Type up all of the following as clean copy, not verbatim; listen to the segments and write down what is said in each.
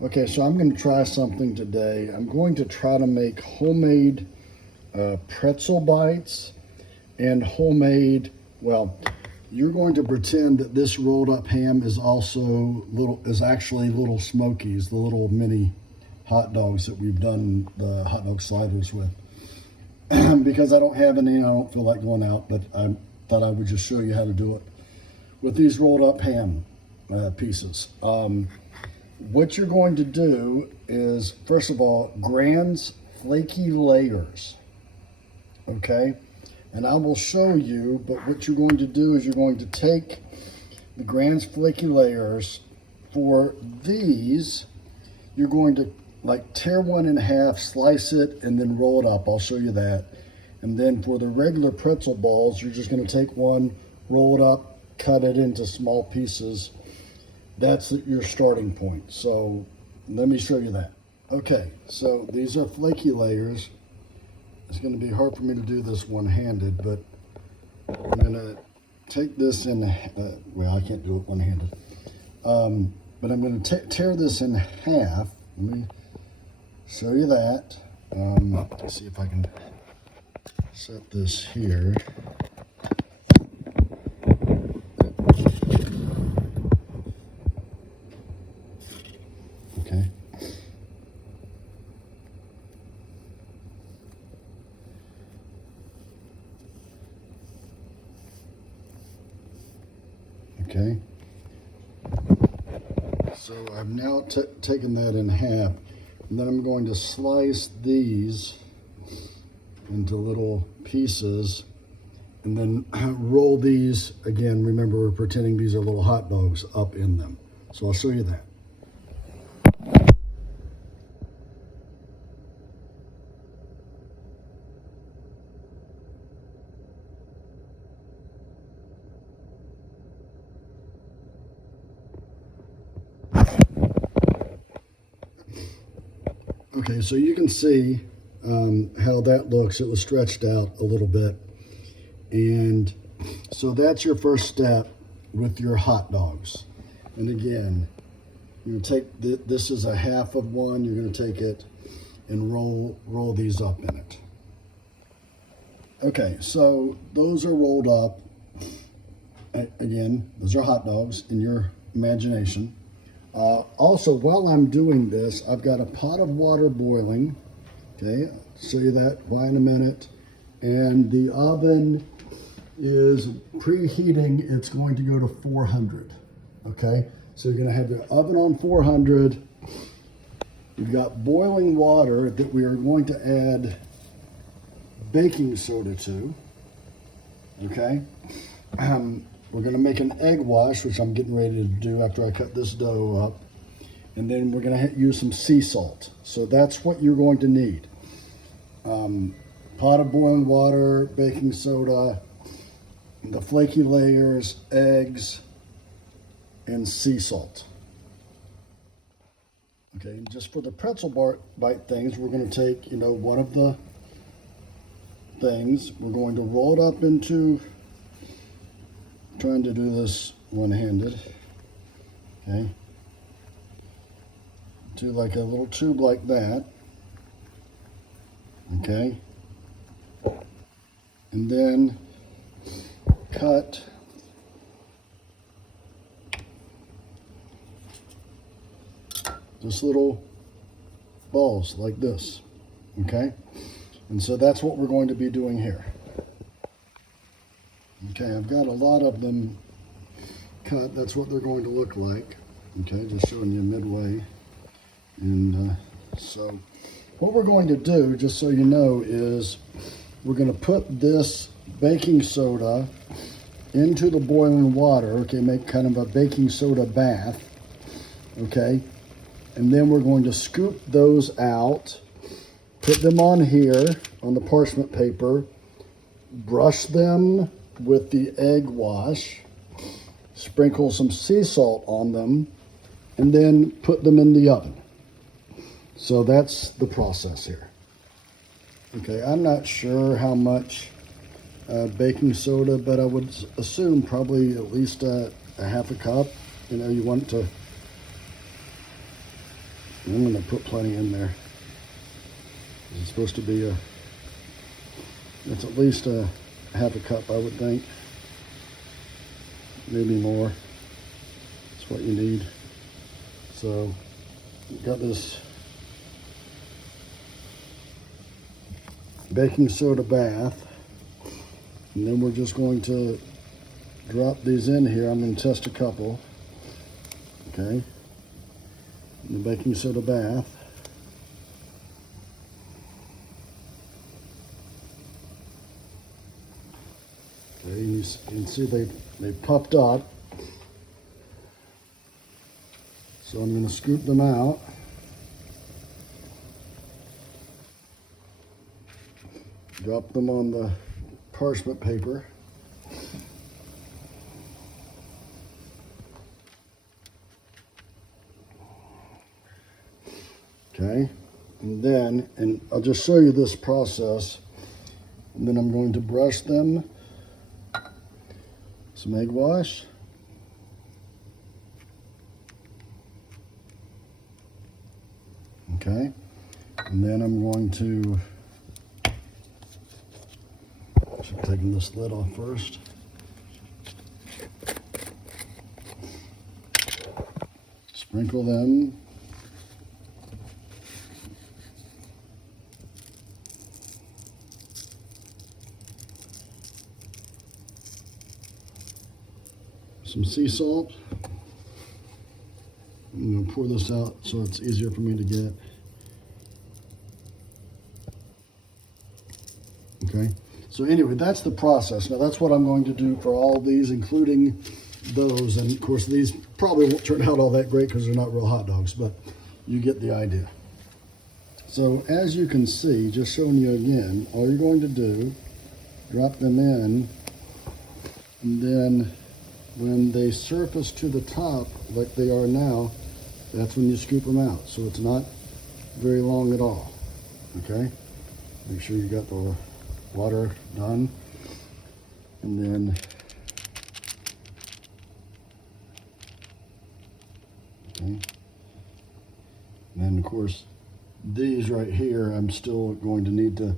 Okay, so I'm going to try something today. I'm going to try to make homemade pretzel bites and homemade, well, you're going to pretend that this rolled up ham is actually little Smokies, the little mini hot dogs that we've done the hot dog sliders with. Because I don't have any, I don't feel like going out, but I thought I would just show you how to do it with these rolled up ham pieces. What you're going to do is, first of all, Grand's flaky layers, okay? And I will show you, but what you're going to do is you're going to take the Grand's flaky layers. For these, you're going to like tear one in half, slice it, and then roll it up. I'll show you that. And then for the regular pretzel balls, you're just going to take one, roll it up, cut it into small pieces. That's your starting point. So let me show you that. Okay, so these are flaky layers. It's going to be hard for me to do this one-handed, but I'm going to take this in, well, I can't do it one-handed. But I'm going to tear this in half. Let me show you that. Let's see if I can set this here. Okay. Okay. So I've now taken that in half, and then I'm going to slice these into little pieces, and then roll these, again, remember we're pretending these are little hot dogs, up in them. So I'll show you that. Okay, so you can see how that looks. It was stretched out a little bit. And so that's your first step with your hot dogs. And again, you're going to take, this is a half of one, you're going to take it and roll these up in it. Okay, so those are rolled up. Again, those are hot dogs in your imagination. Also, while I'm doing this, I've got a pot of water boiling. Okay, I'll show you that why in a minute. And the oven is preheating. It's going to go to 400. Okay, so you're going to have the oven on 400. You've got boiling water that we are going to add baking soda to. Okay. We're going to make an egg wash, which I'm getting ready to do after I cut this dough up. And then we're going to use some sea salt. So that's what you're going to need. Pot of boiling water, baking soda, the flaky layers, eggs, and sea salt. Okay, and just for the pretzel bite things, we're going to take, one of the things. We're going to roll it up into, trying to do this one-handed, okay, to like a little tube like that, okay, and then cut just little balls like this, okay, and so that's what we're going to be doing here. Okay, I've got a lot of them cut. That's what they're going to look like. Okay, just showing you midway. And so what we're going to do, just so you know, is we're going to put this baking soda into the boiling water. Okay, make kind of a baking soda bath. Okay, and then we're going to scoop those out, put them on here on the parchment paper, brush them with the egg wash, sprinkle some sea salt on them, and then put them in the oven. So that's the process here. Okay, I'm not sure how much baking soda, but I would assume probably at least a half a cup. You want to I'm going to put plenty in there. It's supposed to be it's at least a half a cup, I would think. Maybe more. That's what you need. So, got this baking soda bath. And then we're just going to drop these in here. I'm going to test a couple. Okay. The baking soda bath. Okay, you can see they puffed up. So I'm going to scoop them out. Drop them on the parchment paper. Okay, and I'll just show you this process, and then I'm going to brush them, some egg wash, okay, and then I'm going to, taking this lid off first. Sprinkle them. Some sea salt. I'm going to pour this out so it's easier for me to get. Okay, so anyway, that's the process. Now that's what I'm going to do for all of these, including those. And of course, these probably won't turn out all that great because they're not real hot dogs, but you get the idea. So as you can see, just showing you again, all you're going to do, drop them in, and then when they surface to the top like they are now, that's when you scoop them out. So it's not very long at all, okay? Make sure you got the water done. And then, okay. And then of course, these right here, I'm still going to need to,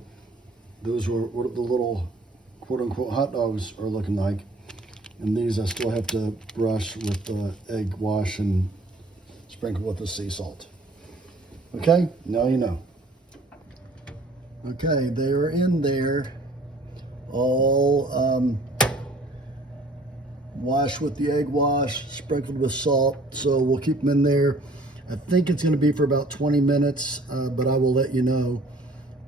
those were what the little quote unquote hot dogs are looking like. And these I still have to brush with the egg wash and sprinkle with the sea salt. Okay, now you know. Okay, they are in there, all washed with the egg wash, sprinkled with salt. So we'll keep them in there. I think it's going to be for about 20 minutes, but I will let you know,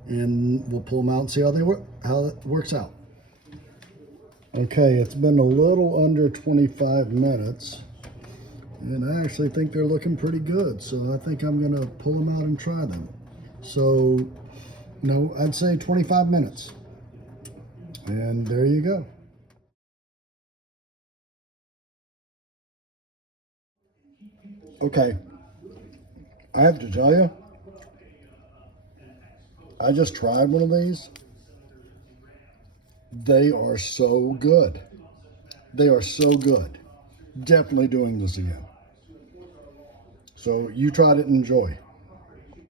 and we'll pull them out and see how it works out. Okay, it's been a little under 25 minutes, and I actually think they're looking pretty good. So I think I'm gonna pull them out and try them. So, no, I'd say 25 minutes. And there you go. Okay, I have to tell you, I just tried one of these. They are so good. They are so good. Definitely doing this again. So you try it and enjoy.